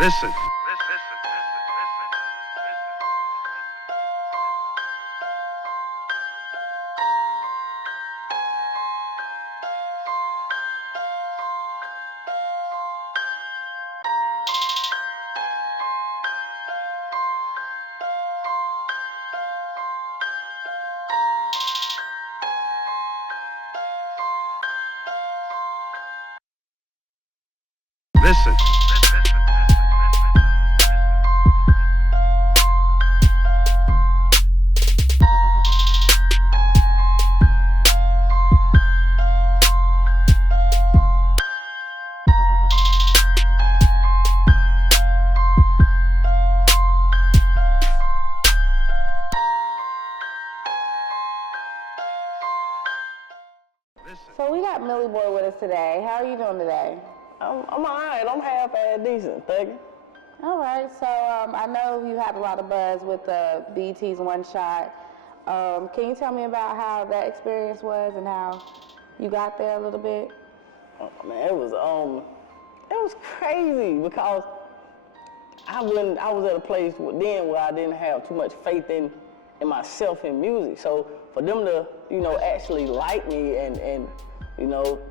Listen. Listen. So we got MillyBoy with us today. How are you doing today? I'm all right. I'm half-ass decent, Thuggy. All right. So I know you had a lot of buzz with the BET's One Shot. Can you tell me about how that experience was and how you got there a little bit? Oh, man, it was crazy because I was at a place then where I didn't have too much faith in myself in music. So for them to, actually like me and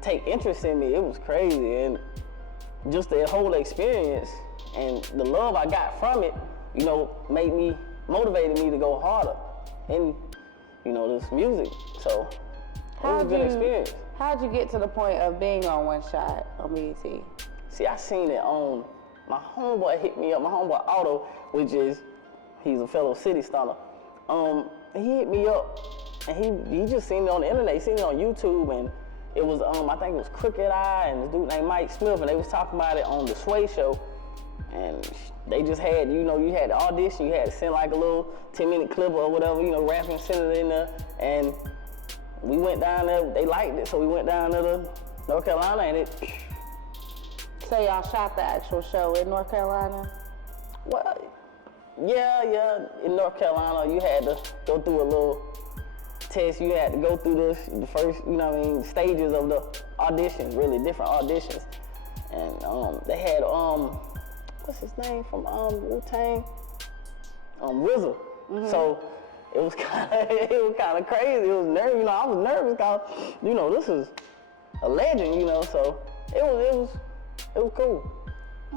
take interest in me, it was crazy. And just the whole experience and the love I got from it, motivated me to go harder in, this music. So it was a good experience. How'd you get to the point of being on One Shot on BET? See, I seen it on, my homeboy hit me up, my homeboy Otto, he's a fellow city stunner. He hit me up and he just seen it on the internet, he seen it on YouTube, and it was, I think it was Crooked Eye and this dude named Mike Smith, and they was talking about it on the Sway Show. And they just had, you had the audition, you had to send like a little 10-minute clip or whatever, rapping, send it in there. And we went down there, they liked it, so we went down there to North Carolina and it. So y'all shot the actual show in North Carolina? Well, yeah, in North Carolina, you had to go through a little test. You had to go through the first, stages of the auditions, really different auditions. And they had, what's his name from Wu-Tang? RZA. Mm-hmm. So it was kind of crazy. It was nervous, I was nervous because, this is a legend, so it was cool.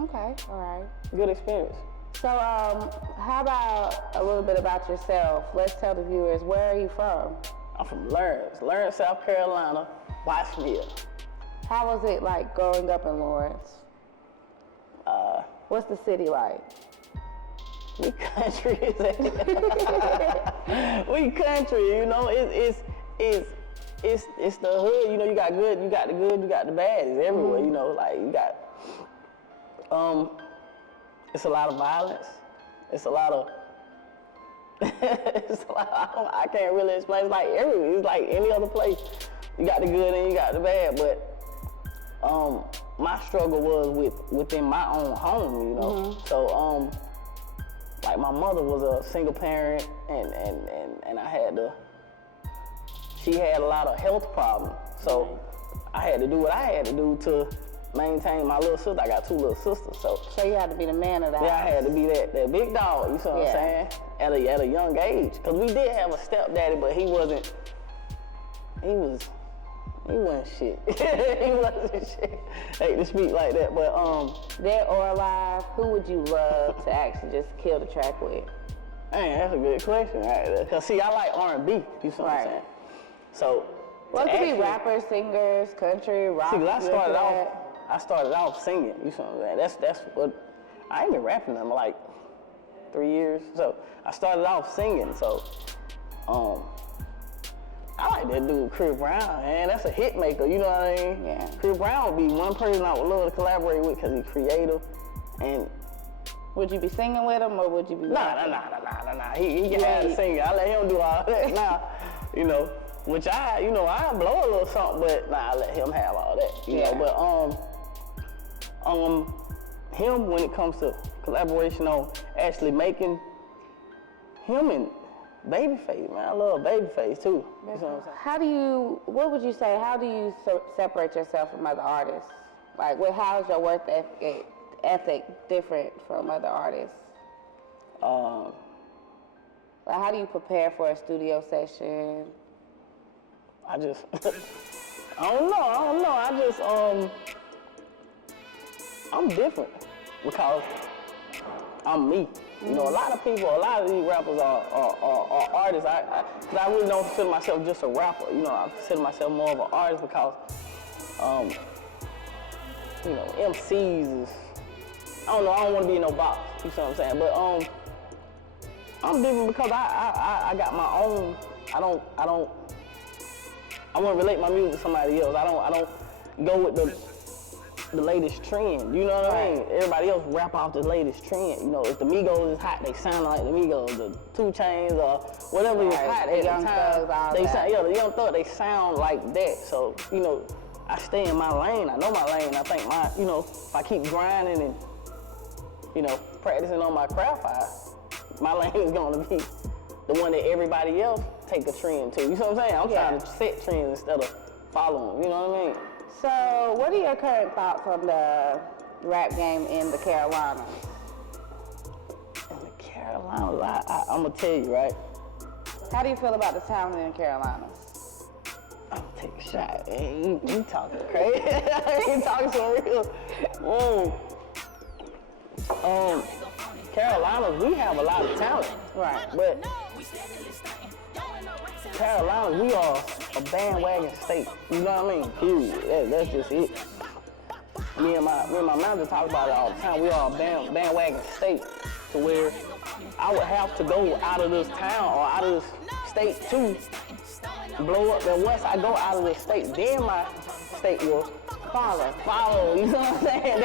Okay, all right. Good experience. So, how about a little bit about yourself? Let's tell the viewers, where are you from? I'm from Lawrence, South Carolina, Wattsville. How was it like growing up in Lawrence? What's the city like? We country, we country, it's the hood, you got good, you got the good, you got the bad, it's everywhere, you got, it's a lot of violence, it's a lot of, I can't really explain, it's like everywhere, it's like any other place. You got the good and you got the bad, but my struggle was within my own home, Mm-hmm. So, like my mother was a single parent and I she had a lot of health problems. So I had to do what I had to do to maintain my little sister. I got two little sisters, so you had to be the man of the house. Yeah, I had to be that big dog, you see what I'm saying? At a young age. Because we did have a stepdaddy, but he wasn't shit. He wasn't shit. I hate to speak like that, but dead or alive, who would you love to actually just kill the track with? Man, that's a good question right there. Because see, I like R&B, you see what I'm saying? So, well, it could be rappers, singers, country, rock. See, I started off singing, you see what I'm saying? That's what, I ain't been rapping in like 3 years. So I started off singing, so I like that dude, Chris Brown, man. That's a hit maker, you know what I mean? Yeah. Chris Brown would be one person I would love to collaborate with because he's creative. And would you be singing with him or would you be rapping? Nah. He can have the singing. I let him do all that now, which I blow a little something, but I let him have all that, you know. But him, when it comes to collaboration on actually making him and Babyface, man, I love Babyface too. You know what I'm saying? What would you say, how do you separate yourself from other artists? Like, how's your work ethic different from other artists? Like, how do you prepare for a studio session? I just, I don't know. I just, I'm different because I'm me. You know, a lot of these rappers are artists. Cause I really don't consider myself just a rapper. You know, I consider myself more of an artist because, you know, MCs is, I don't know, I don't want to be in no box. You see what I'm saying? But I'm different because I got my own. I want to relate my music to somebody else. I don't go with the latest trend. You know what I mean? Everybody else rap off the latest trend. You know, if the Migos is hot, they sound like the Migos. The 2 Chainz or whatever is hot at the time, they sound. Yeah, the Young Thug, they sound like that. So you know, I stay in my lane. I know my lane. I think you know, if I keep grinding and you know, practicing on my craft, my lane is gonna be the one that everybody else take a trend to. You know what I'm saying? I'm trying to set trends instead of follow them. You know what I mean? So, what are your current thoughts on the rap game in the Carolinas? In the Carolinas, I'm gonna tell you, right? How do you feel about the talent in the Carolinas? I'm gonna take a shot. Hey, you talking crazy? You talking so real. Carolinas, we have a lot of talent, right? But Carolinas, we are a bandwagon state. You know what I mean? Period. That's just it. Me and my manager talk about it all the time. We are a bandwagon state, to where I would have to go out of this town or out of this state to blow up. And once I go out of this state, then my state will follow. You know what I'm saying?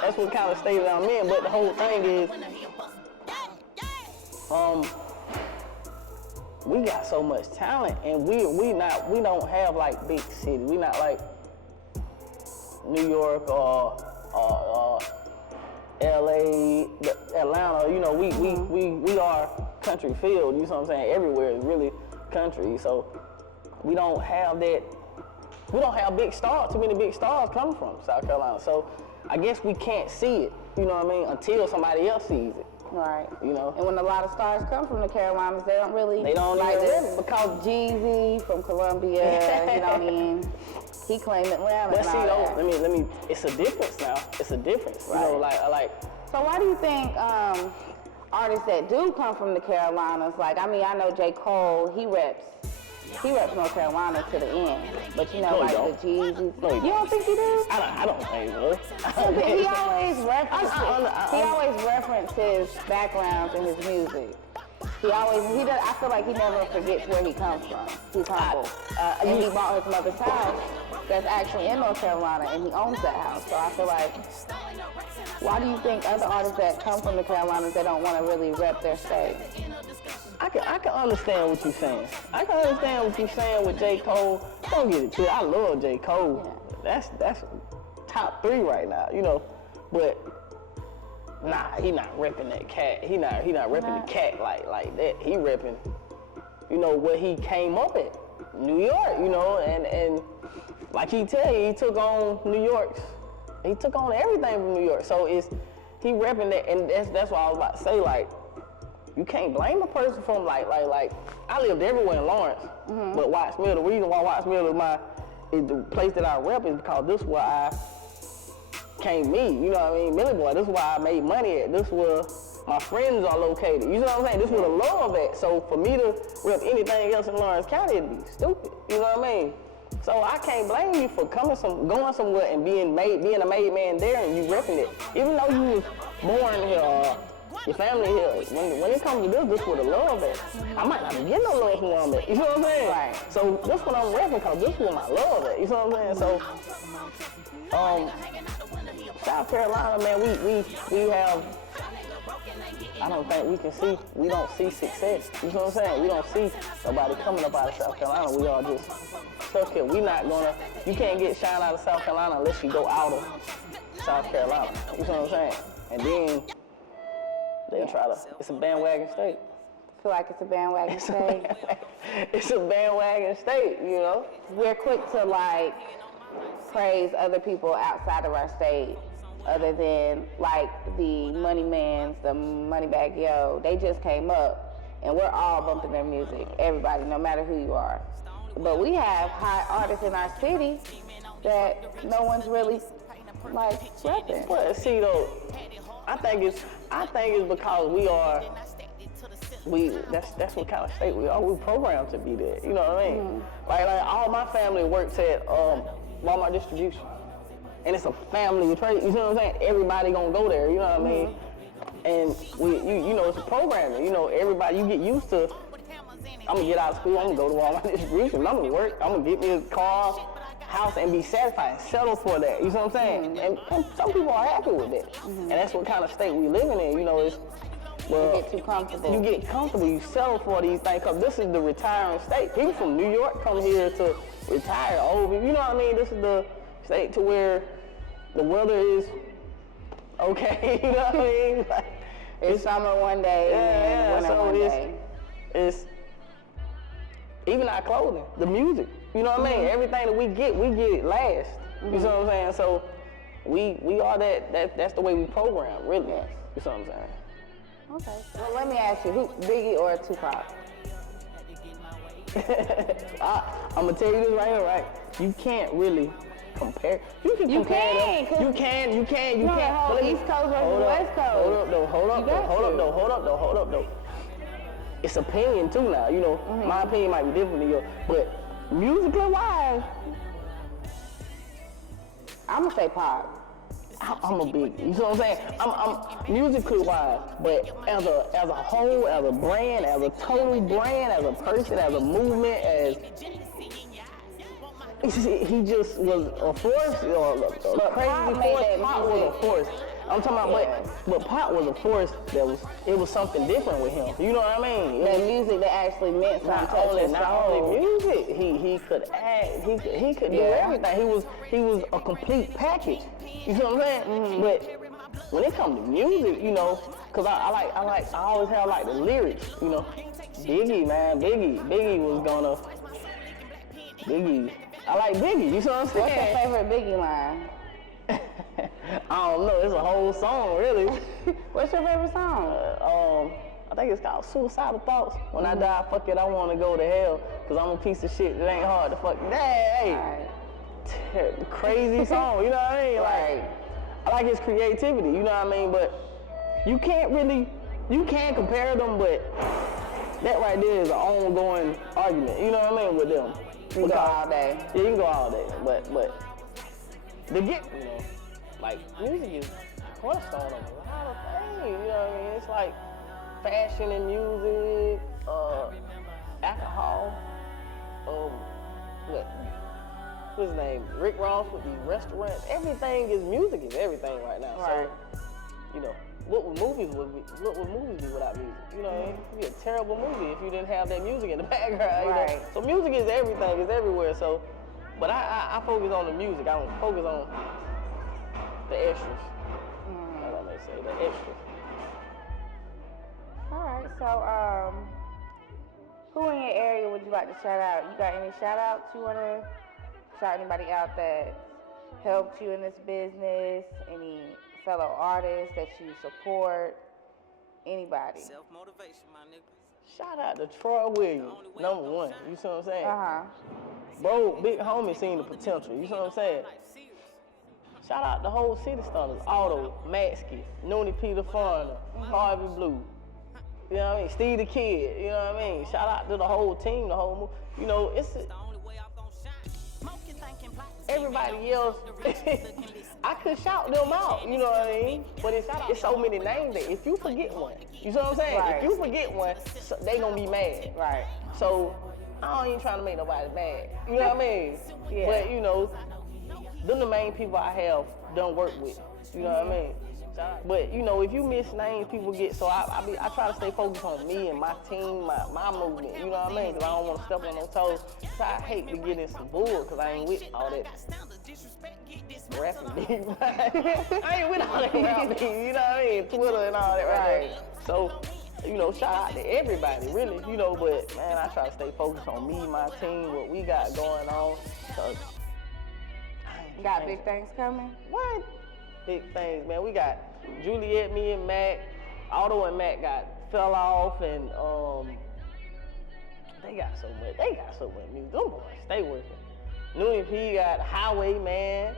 That's what kind of state that I'm in. But the whole thing is, we got so much talent, and we don't have like big cities. We not like New York or LA, Atlanta. You know, we are country field. You know what I'm saying? Everywhere is really country. So we don't have that. We don't have big stars. Too many big stars coming from South Carolina. So I guess we can't see it. You know what I mean? Until somebody else sees it. Right. You know. And when a lot of stars come from the Carolinas, they don't like this because Jeezy from Columbia, he claimed Atlanta. But see, though, let me. It's a difference now. It's a difference. Right. You know, like. So why do you think artists that do come from the Carolinas, I know J. Cole, he reps North Carolina to the end. But the Jeezy. You don't think he do? I don't think so. He always references backgrounds in his music. I feel like he never forgets where he comes from. He's humble. And he bought his mother's house that's actually in North Carolina, and he owns that house. So I feel like, why do you think other artists that come from the Carolinas, they don't want to really rep their state? I can understand what you're saying. I can understand what you're saying with J. Cole. Don't get it twisted. I love J. Cole. Yeah. That's top 3 right now, you know. But nah, he not repping that cat. He not repping the cat like that. He repping, you know, where he came up at, New York, you know, and like he tell you, he took on New York's. He took on everything from New York. So he repping that, and that's what I was about to say, like. You can't blame a person from like I lived everywhere in Lawrence, but Watts Mill. The reason why Watts Mill is the place that I rep is because this is where I came me. You know what I mean? MillyBoy. This is where I made money at. This is where my friends are located. You know what I'm saying? This is where the love at. So for me to rep anything else in Lawrence County, it'd be stupid. You know what I mean? So I can't blame you for going somewhere and being a made man there and you repping it, even though you was born here. Your family here, when it comes to this where the love at. I might not be getting no love from where I'm at. You know what I'm saying? Right. So this what I'm repping because this is where my love at. You know what I'm saying? So, South Carolina, man, we have. I don't think we don't see success. You know what I'm saying? We don't see nobody coming up out of South Carolina. We are just stuck here. You can't get shine out of South Carolina unless you go out of South Carolina. You know what I'm saying? And then. They'll try to. It's a bandwagon state. I feel like it's a bandwagon state. It's a bandwagon state, you know. We're quick to praise other people outside of our state other than like the Money Mans, the Moneybag Yo. They just came up, and we're all bumping their music. Everybody, no matter who you are. But we have high artists in our city that no one's really like repping. Well, see though, I think it's because that's what kind of state we are. We programmed to be there. You know what I mean? Like all my family works at Walmart distribution, and it's a family trade. You know what I'm saying? Everybody gonna go there. You know what I mean? And you know, it's a programming. You know, everybody, you get used to. I'm gonna get out of school. I'm gonna go to Walmart distribution. I'm gonna work. I'm gonna get me a car, house, and be satisfied and settle for that. You know what I'm saying? And some people are happy with that. And that's what kind of state we living in. You know, it's You get too comfortable. You get comfortable. You settle for these things because this is the retiring state. People from New York come here to retire over. You know what I mean? This is the state to where the weather is okay. You know what I mean? Like, it's summer one day and winter so one day. It's even our clothing, the music. You know what I mean? Everything that we get it last. You know what I'm saying? So we are that's the way we program, really. Yes. You know what I'm saying? Okay. Well, let me ask you, who, Biggie or Tupac? I'm gonna tell you this right here, right? You can't really compare. You can compare them. You can. But East Coast versus West Coast. Hold up though. It's opinion too now. You know, my opinion might be different than yours, but musically wise, I'm gonna say Pac. I'm a big, you know what I'm saying? I'm musically wise, but as a whole, as a brand, as a total brand, as a person, as a movement, as he just was a force, a crazy force. Pac was a force. I'm talking about, but Pac was a force it was something different with him. You know what I mean? The music that actually meant something. Not only music, he could act, he could do everything. He was a complete package. You know what I'm saying? But when it comes to music, you know, cause I always have like the lyrics, you know. Biggie, man, Biggie was gonna. I like Biggie. You know what I'm saying? What's your favorite Biggie line? I don't know. It's a whole song, really. What's your favorite song? I think it's called Suicidal Thoughts. When I die, fuck it, I want to go to hell, cause I'm a piece of shit that ain't hard to fuck. Crazy song, you know what I mean? Like, I like his creativity, you know what I mean? But you can compare them, but that right there is an ongoing argument, you know what I mean, with them. You can go all day. Yeah, you can go all day, but you know, like, music is cornerstone of a lot of things, you know what I mean? It's like fashion and music, alcohol, what's his name? Rick Ross with these restaurants. Everything is music is everything right now. Right. So, you know, what would movies be without music? You know, it'd be a terrible movie if you didn't have that music in the background. Right. You know? So music is everything, it's everywhere. So, but I focus on the music. I don't focus on the extras. That's what they say, the extras. All right. So, who in your area would you like to shout out? You got any shout outs you want to shout anybody out that helped you in this business? Any fellow artists that you support? Anybody? Self-motivation, my nigga. Shout out to Troy Williams, number one. You see what I'm saying? Uh-huh. Bro, big homie seen the potential. You see what I'm saying? Shout out the whole city starters. Otto, Mackski, Noonie Peter Farner, Harvey Blue. You know what I mean? Steve the Kid. You know what I mean? Shout out to the whole team, the whole move. You know, everybody else, I could shout them out, you know what I mean? But it's so many names that if you forget one, you know what I'm saying? Right. If you forget one, they gonna be mad. Right. So I don't even trying to make nobody mad. You know what I mean? Yeah. But you know, them the main people I have done work with. You know what I mean? But you know, if you miss names, people get so I try to stay focused on me and my team, my movement. You know what I mean? Because I don't want to step on no toes. So I hate to get in some bull because I ain't with all that rapping beef. I ain't with all that rap beef. You know what I mean? Twitter and all that right there. So, you know, shout out to everybody, really. You know, but man, I try to stay focused on me, my team, what we got going on. Got big things coming? What? big things, man. We got Juliet, me and Mac. Otto and Mac fell off, and they got so much music. Them boys stay working. New P got Highwayman,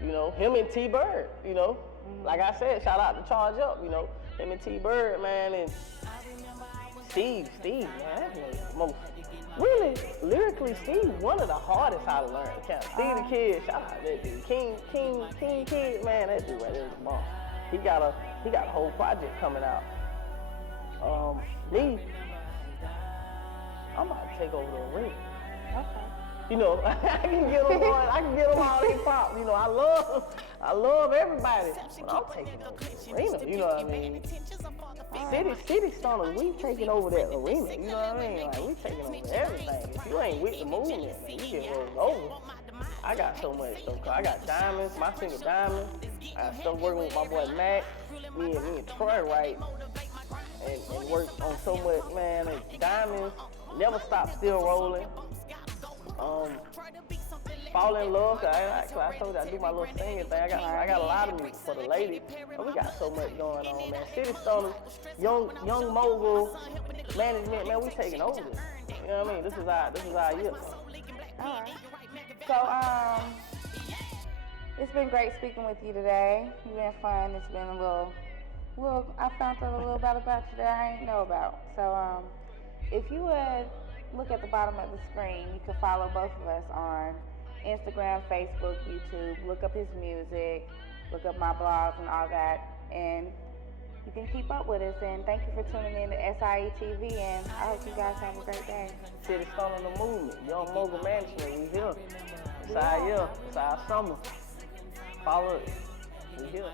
you know, him and T-Bird, you know. Like I said, shout out to Charge Up, you know. Him and T-Bird, man, and Steve, man, that was most, really, lyrically, Steve, one of the hardest how to learn to count. Steve the Kid, shout out that dude. King Kid, man, that dude right there is a bomb. He got a whole project coming out. Me, I'm about to take over the arena. Okay. You know, I can get them all hip hop. You know, I love everybody. But I'm taking over the arena. You know what I mean? City Stoners, we taking over that arena. You know what I mean? Like, we taking over everything. If you ain't with the movement, man, you get rolled over. I got so much stuff. I got Diamonds, my single Diamonds. I got stuff working with my boy Mac. Me and Troy, right? And work on so much, man. And Diamonds, Never Stop Still Rolling. Fall in Love, I told you I do my little singing thing. I got a lot of music for the ladies. But we got so much going on, man. City Stoners, young Mogul, management, man, we taking over this. You know what I mean? This is our year. All right. So, it's been great speaking with you today. It's been fun. It's been a little, I found out a little bit about you that I didn't know about. So, if you would look at the bottom of the screen, you can follow both of us on Instagram, Facebook, YouTube. Look up his music, look up my blogs and all that, and you can keep up with us. And thank you for tuning in to SIE TV, and I hope you guys have a great day. City Stoner the movement, Young Mogul Management, we here. It's our year, it's our summer. Follow us, we here.